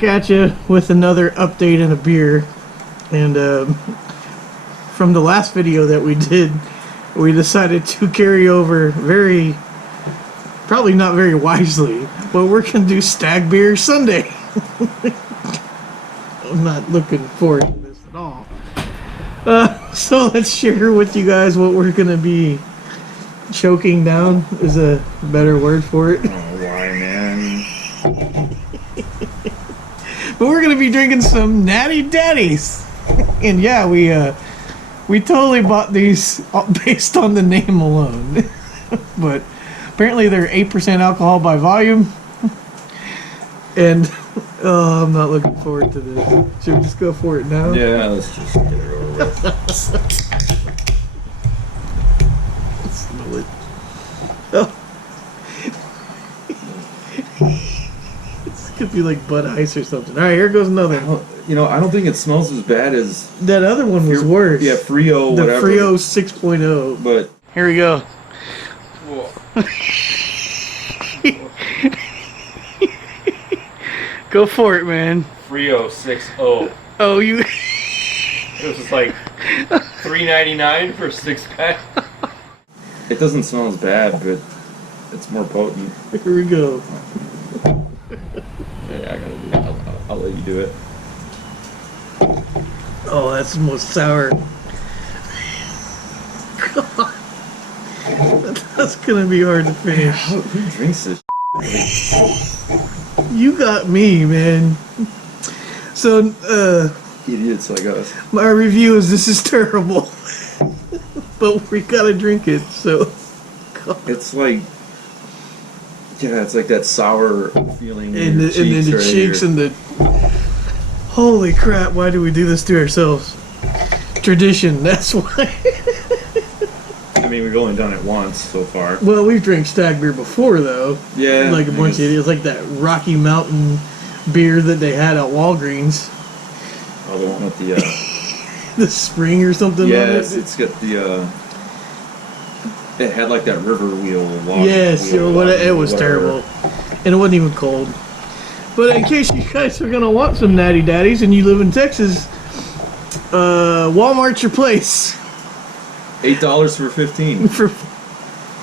back at you with another update and a beer. And from the last video that we did, we decided to carry over probably not very wisely, but we're going to do Stag Beer Sunday. I'm not looking forward to this at all. So let's share with you guys what we're going to be choking down is a better word for it. Oh, why, man? But we're going to be drinking some Natty Daddies. And yeah, we totally bought these based on the name alone. But apparently they're 8% alcohol by volume. And I'm not looking forward to this. Should we just go for it now? Yeah, let's just get it over with. Smell it. Oh. This could be like Bud Ice or something. Alright, here goes another. You know, I don't think it smells as bad as... That other one was worse. Yeah, Frio, the whatever. The Frio 6.0. But... Here we go. Go for it, man. Frio 6.0. Oh, you... It was just like $3.99 for a 6-pack. It doesn't smell as bad, but it's more potent. Here we go. Yeah, I gotta do it. I'll let you do it. Oh, that's the most sour. God. That's gonna be hard to finish. Who drinks this? You got me, man. So, Idiots like us. my review is this is terrible. But we gotta drink it, so. God. It's like... Yeah, it's like that sour feeling And the cheeks and the... Holy crap, why do we do this to ourselves? Tradition, that's why. I mean, we've only done it once so far. Well, we've drank Stag beer before, though. Yeah. Like a bunch of idiots. Like that Rocky Mountain beer that they had at Walgreens. Oh, the one with the... The spring or something. Yes, it's got the... It had like that river wheel. Yes, it was terrible. And it wasn't even cold. But in case you guys are going to want some Natty Daddies and you live in Texas, Walmart's your place. $8 for 15.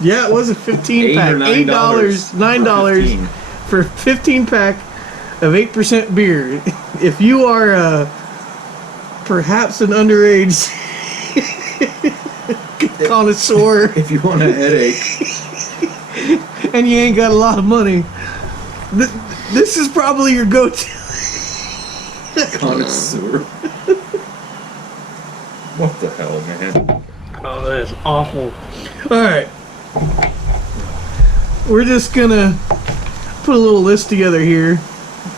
Yeah, it was a 15 pack. $8, $9 for 15 pack of 8% beer. If you are perhaps an underage connoisseur, if you want a headache and you ain't got a lot of money, this is probably your go-to. connoisseur. What the hell, man? Oh, that is awful. Alright. We're just gonna put a little list together here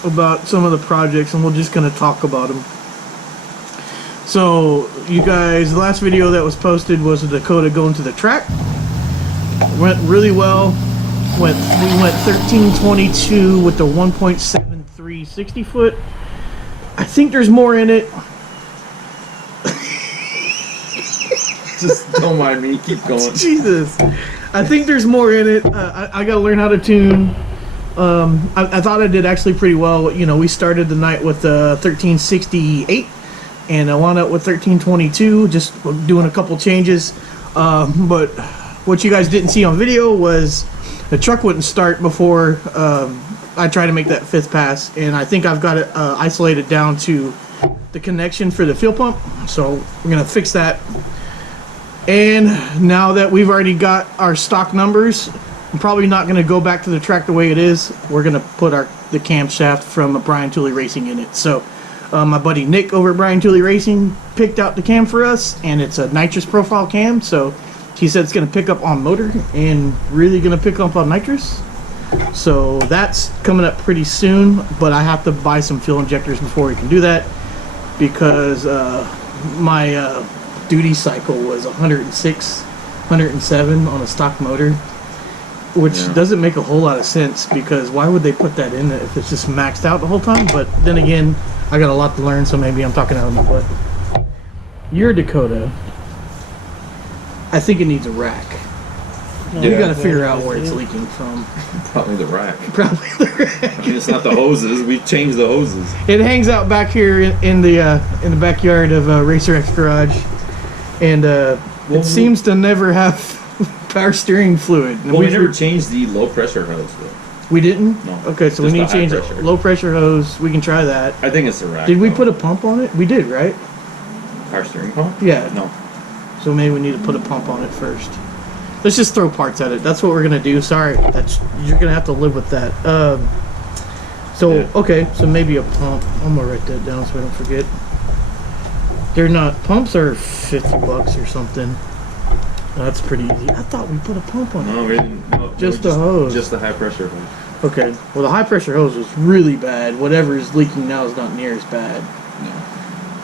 about some of the projects, and we're just gonna talk about them. So, you guys, the last video that was posted was the Dakota going to the track. Went really well. We went 1322 with the 1.73 60 foot. I think there's more in it. Just don't mind me. Keep going. Jesus. I think there's more in it. I got to learn how to tune. I thought I did actually pretty well. You know, we started the night with 1368. And I wound up with 1322, just doing a couple changes. But what you guys didn't see on video was the truck wouldn't start before I tried to make that fifth pass. And I think I've got it isolated down to the connection for the fuel pump. So we're going to fix that. And now that we've already got our stock numbers, I'm probably not going to go back to the track the way it is. We're going to put the camshaft from Brian Tooley Racing in it. So my buddy Nick over at Brian Tooley Racing picked out the cam for us, and it's a nitrous profile cam. So he said it's going to pick up on motor and really going to pick up on nitrous. So that's coming up pretty soon, but I have to buy some fuel injectors before we can do that, because my duty cycle was 106, 107 on a stock motor, which doesn't make a whole lot of sense, because why would they put that in if it's just maxed out the whole time? But then again, I got a lot to learn, so maybe I'm talking out of my butt. Your Dakota, I think it needs a rack. We got to figure out where it's leaking from. Probably the rack. Probably the rack. I mean, it's not the hoses. We changed the hoses. It hangs out back here in the backyard of Racer X Garage, and it seems to never have power steering fluid. And Well, we never changed the low pressure hose though. We didn't? No. Okay, so we Just need the to change high it. pressure. Low pressure hose. We can try that. I think it's the rack. Did we though. put a pump on it? We did, right? power steering pump? Yeah. No. So maybe we need to put a pump on it first. Let's just throw parts at it. That's what we're gonna do. Sorry, you're gonna have to live with that. Okay, so maybe a pump. I'm gonna write that down so I don't forget. They're not pumps are $50 or something. That's pretty easy. I thought we put a pump on it. No, we didn't. No, Just the hose. Just the high pressure hose. Okay. Well, the high pressure hose was really bad. Whatever is leaking now is not near as bad. No.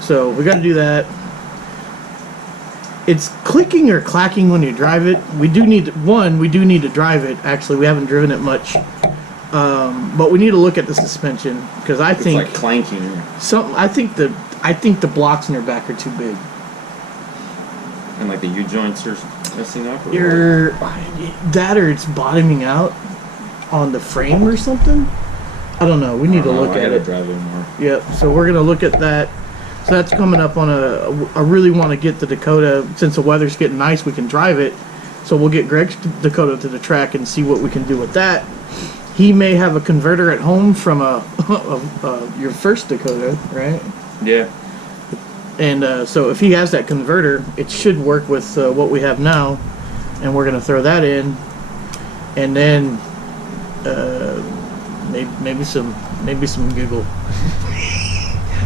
So we got to do that. It's clicking or clacking when you drive it. We do need to drive it. Actually, we haven't driven it much, but we need to look at the suspension because I think it's like clanking. I think the blocks in your back are too big. And like the U joints are messing up. Or that, or it's bottoming out on the frame or something. I don't know. We need to look at it. Drive it more. Yep. So we're gonna look at that. So that's coming up on I really want to get the Dakota. Since the weather's getting nice, we can drive it. So we'll get Greg's Dakota to the track and see what we can do with that. He may have a converter at home from your first Dakota, right? Yeah. And so if he has that converter, it should work with what we have now. And we're going to throw that in. And then maybe some giggle.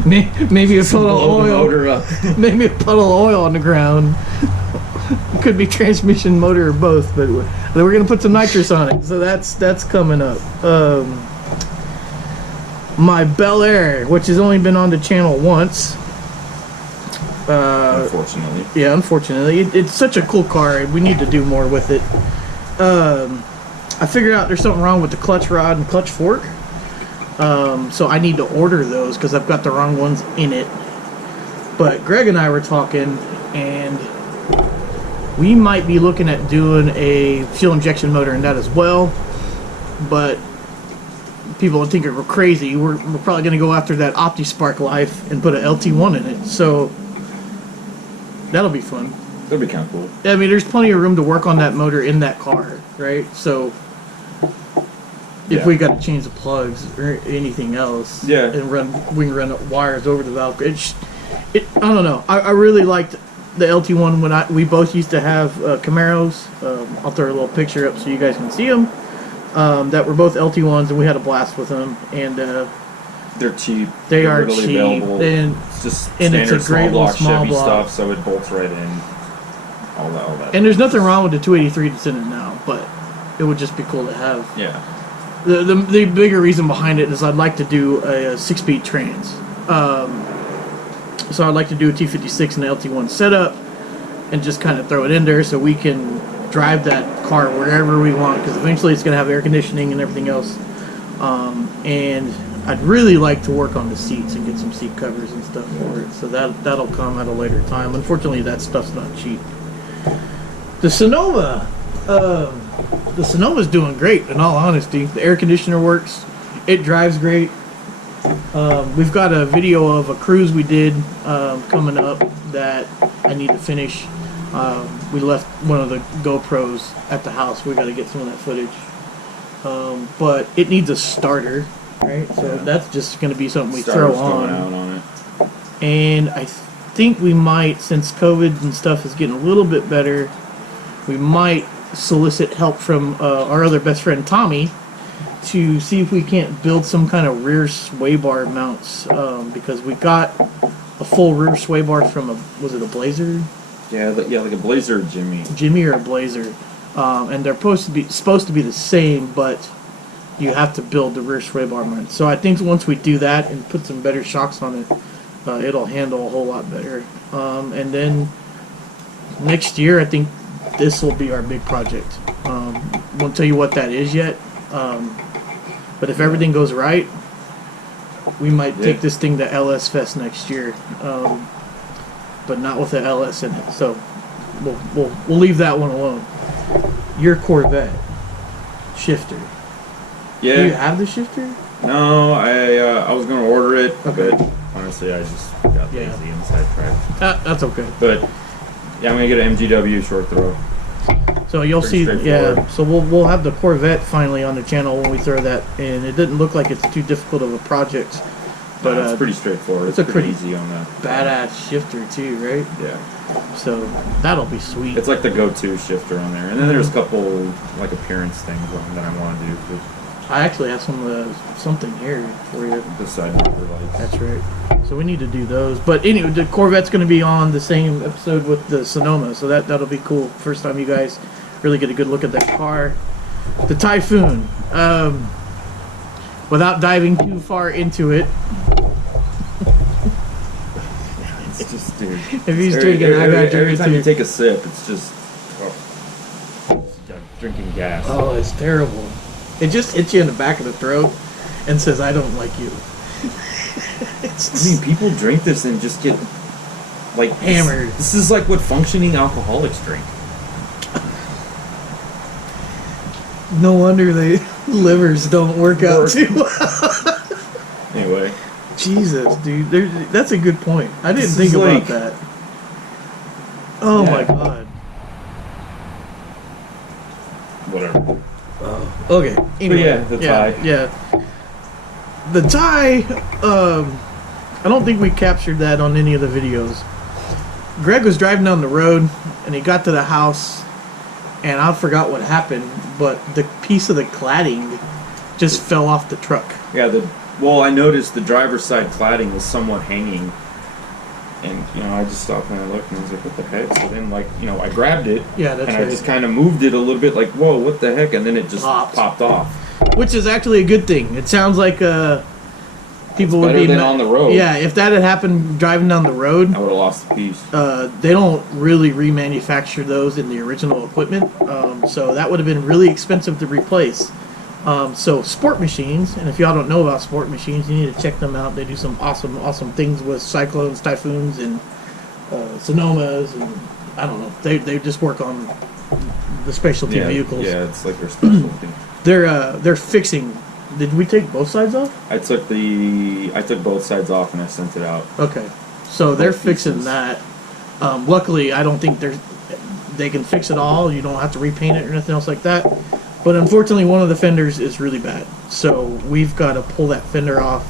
Maybe a puddle of oil. Motor up. Maybe a puddle of oil on the ground. Could be transmission, motor, or both. But we're gonna put some nitrous on it. So that's coming up. My Bel Air, which has only been on the channel once. Unfortunately. Yeah, unfortunately, it's such a cool car. We need to do more with it. I figured out there's something wrong with the clutch rod and clutch fork. So I need to order those because I've got the wrong ones in it. But Greg and I were talking, and we might be looking at doing a fuel injection motor in that as well. But people would think we're crazy. We're probably going to go after that OptiSpark Life and put an LT1 in it. So that'll be fun. That'd be kind of cool. I mean, there's plenty of room to work on that motor in that car, right? So if we got to change the plugs or anything else, and we can run wires over the valve. I don't know. I really liked the LT1 when we both used to have Camaros. I'll throw a little picture up so you guys can see them. That were both LT1s, and we had a blast with them. And they're cheap. They are readily cheap, available. and It's just and standard it's a great small little block small Chevy block. stuff, so it bolts right in. All that. And there's nothing wrong with the 283 that's in it now, but it would just be cool to have. Yeah. The bigger reason behind it is I'd like to do a 6-speed trans. So I'd like to do a T56 and an LT1 setup and just kind of throw it in there so we can drive that car wherever we want, because eventually it's going to have air conditioning and everything else. And I'd really like to work on the seats and get some seat covers and stuff for it. So that'll come at a later time. Unfortunately, that stuff's not cheap. The Sonoma. The Sonoma's doing great, in all honesty. The air conditioner works. It drives great. We've got a video of a cruise we did coming up that I need to finish. We left one of the GoPros at the house. We got to get some of that footage. But it needs a starter, right? So that's just going to be something we throw on. Out on it. And I think we might, since COVID and stuff is getting a little bit better, we might solicit help from our other best friend Tommy to see if we can't build some kind of rear sway bar mounts, because we got a full rear sway bar from was it a Blazer? Yeah, like a Blazer Jimmy or a Blazer, and they're supposed to be the same, but you have to build the rear sway bar mount. So I think once we do that and put some better shocks on it, it'll handle a whole lot better. And then next year, I think this will be our big project. Won't tell you what that is yet, but if everything goes right, we might take this thing to LS Fest next year, but not with the LS in it. So we'll leave that one alone. your Corvette shifter. Yeah. Do you have the shifter? No, I was gonna order it, Okay. but honestly, I just got lazy and sidetracked. That's okay. But yeah, I'm gonna get an MGW short throw. So you'll Pretty see, yeah. straightforward. So we'll have the Corvette finally on the channel when we throw that in. It didn't look like it's too difficult of a project, but It's pretty straightforward. it's a pretty pretty easy on that. badass shifter too, right? Yeah, So that'll be sweet. it's like the go-to shifter on there. And then there's a couple like appearance things that I want to do for I actually have something here for you. the side marker lights. That's right. So we need to do those. But anyway, the Corvette's going to be on the same episode with the Sonoma, so that'll be cool. First time you guys really get a good look at that car. The Typhoon. Without diving too far into it, It's just, dude. if he's drinking, I got every drinking time you too. take a sip, it's just it's like drinking gas. Oh, it's terrible. It just hits you in the back of the throat and says, "I don't like you." I mean, people drink this and just get like Hammered. This is like what functioning alcoholics drink. No wonder they livers don't work out too well. Anyway, Jesus, dude, that's a good point. I didn't This think is about like- that. Oh Yeah. my god. whatever. Okay. Anyway, yeah, the tie. Yeah. The tie. I don't think we captured that on any of the videos. Greg was driving down the road, and he got to the house, and I forgot what happened, but the piece of the cladding just fell off the truck. Yeah, I noticed the driver's side cladding was somewhat hanging, and I just stopped and I looked and I was like, "What the heck?" So then, I grabbed it. Yeah, that's and right. I just kind of moved it a little bit, like, "Whoa, what the heck?" And then it just Popped. popped off. Which is actually a good thing. It sounds like people would better be than on the road. Yeah, if that had happened driving down the road, I would have lost the piece. they don't really remanufacture those in the original equipment, so that would have been really expensive to replace. So Sport Machines, and if y'all don't know about Sport Machines, you need to check them out. They do some awesome things with Cyclones, Typhoons, and Sonomas, and I don't know. They just work on the specialty vehicles. Yeah, it's like their specialty. They're fixing. Did we take both sides off? I took both sides off and I sent it out. Okay, so they're Both fixing pieces. that. Luckily, I don't think they can fix it all. You don't have to repaint it or anything else like that. But unfortunately, one of the fenders is really bad, so we've got to pull that fender off.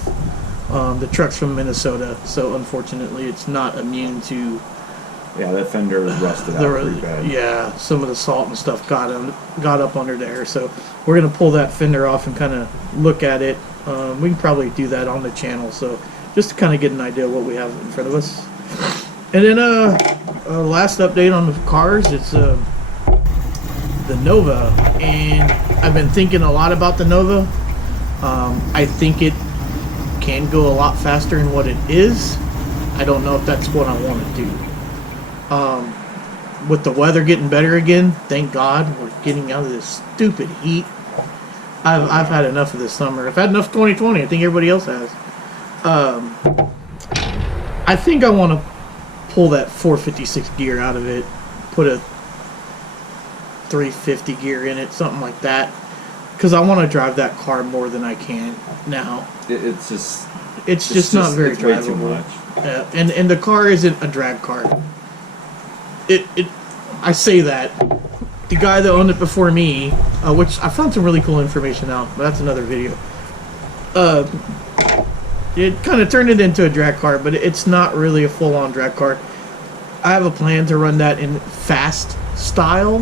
The truck's from Minnesota, so unfortunately, it's not immune to Yeah, that fender was rusted out pretty bad. yeah, some of the salt and stuff got up under there. So we're gonna pull that fender off and kind of look at it. We can probably do that on the channel, so just to kind of get an idea of what we have in front of us. And then last update on the cars, it's the Nova, and I've been thinking a lot about the Nova. I think it can go a lot faster than what it is. I don't know if that's what I want to do. With the weather getting better again, thank God, we're getting out of this stupid heat. I've had enough of this summer. I've had enough of 2020. I think everybody else has. I think I want to pull that 456 gear out of it, put a 350 gear in it, something like that, because I want to drive that car more than I can now. It's just It's just not very it's way too drivable. much. And the car isn't a drag car. I say that the guy that owned it before me, which I found some really cool information out, but that's another video. It kind of turned it into a drag car, but it's not really a full-on drag car. I have a plan to run that in fast style,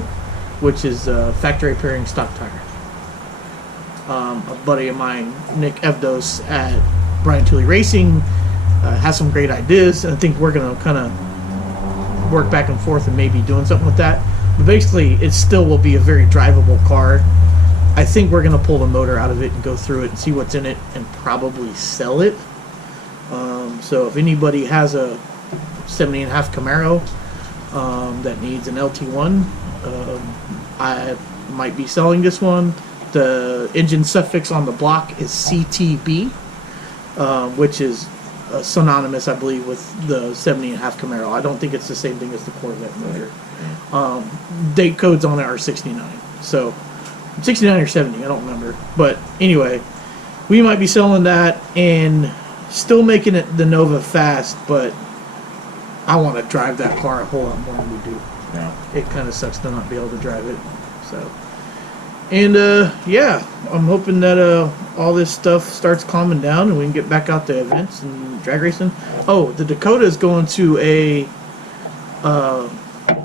which is factory pairing stock tire. A buddy of mine, Nick Evdos at Brian Tooley Racing, has some great ideas, and I think we're gonna kind of work back and forth and maybe doing something with that. But basically, it still will be a very drivable car. I think we're gonna pull the motor out of it and go through it and see what's in it and probably sell it. So if anybody has a 70.5 Camaro that needs an LT1, I might be selling this one. The engine suffix on the block is CTB, which is synonymous, I believe, with the 70.5 Camaro. I don't think it's the same thing as the Corvette motor. Date codes on it are 69. So 69 or 70, I don't remember. But anyway, we might be selling that and still making it the Nova fast, but I want to drive that car a whole lot more than we do. Yeah. It kind of sucks to not be able to drive it. So, and yeah, I'm hoping that all this stuff starts calming down and we can get back out to events and drag racing. Oh, the Dakota is going to a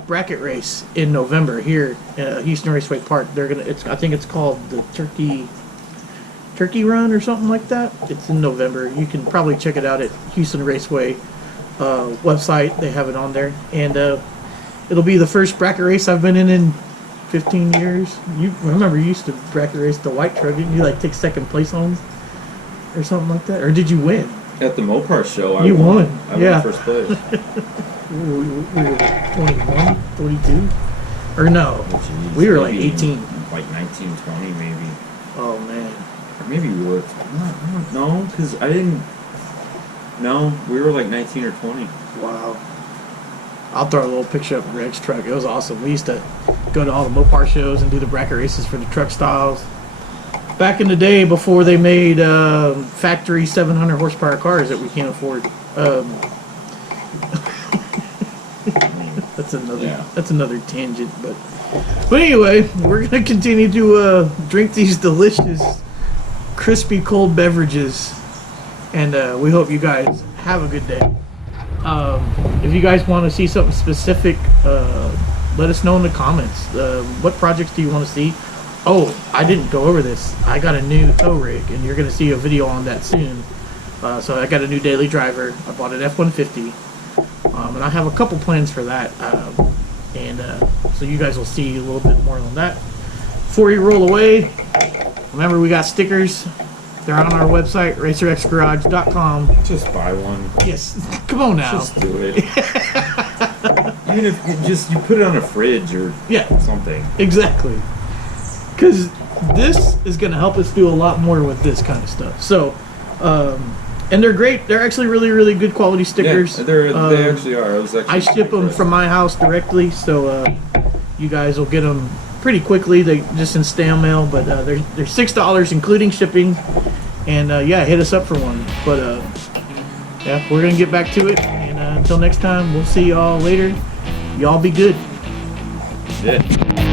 bracket race in November here at Houston Raceway Park. They're gonna. I think it's called the Turkey Run or something like that. It's in November. You can probably check it out at Houston Raceway website. They have it on there, and it'll be the first bracket race I've been in 15 years. You remember you used to bracket race the white truck, didn't you? Like take second place on or something like that, or did you win? At the Mopar show, I You won. I Yeah. won first place. We were 21, 42, or no, Jeez, we were like maybe 18. Like 19, 20 maybe. Oh man. Or maybe we were. No, because I didn't. No, we were like 19 or 20. Wow. I'll throw a little picture up of Greg's truck. It was awesome. We used to go to all the Mopar shows and do the bracket races for the truck styles. Back in the day, before they made factory 700 horsepower cars that we can't afford. That's another tangent, but anyway, we're gonna continue to drink these delicious, crispy cold beverages, and we hope you guys have a good day. If you guys want to see something specific, let us know in the comments. What projects do you want to see? Oh, I didn't go over this. I got a new tow rig, and you're going to see a video on that soon. So I got a new daily driver. I bought an F-150, and I have a couple plans for that. So you guys will see a little bit more on that. Before you roll away, remember we got stickers. They're on our website, racerxgarage.com. Just buy one. Yes, come on now. Just do it. Even if you put it on a fridge or something. Exactly. Because this is going to help us do a lot more with this kind of stuff. So, and they're great. They're actually really, really good quality stickers. Yeah, they actually are. I ship them from my house directly, so you guys will get them pretty quickly. They just in snail mail, but they're $6 including shipping. And yeah, hit us up for one. But yeah, we're gonna get back to it. And until next time, we'll see y'all later. Y'all be good. Yeah.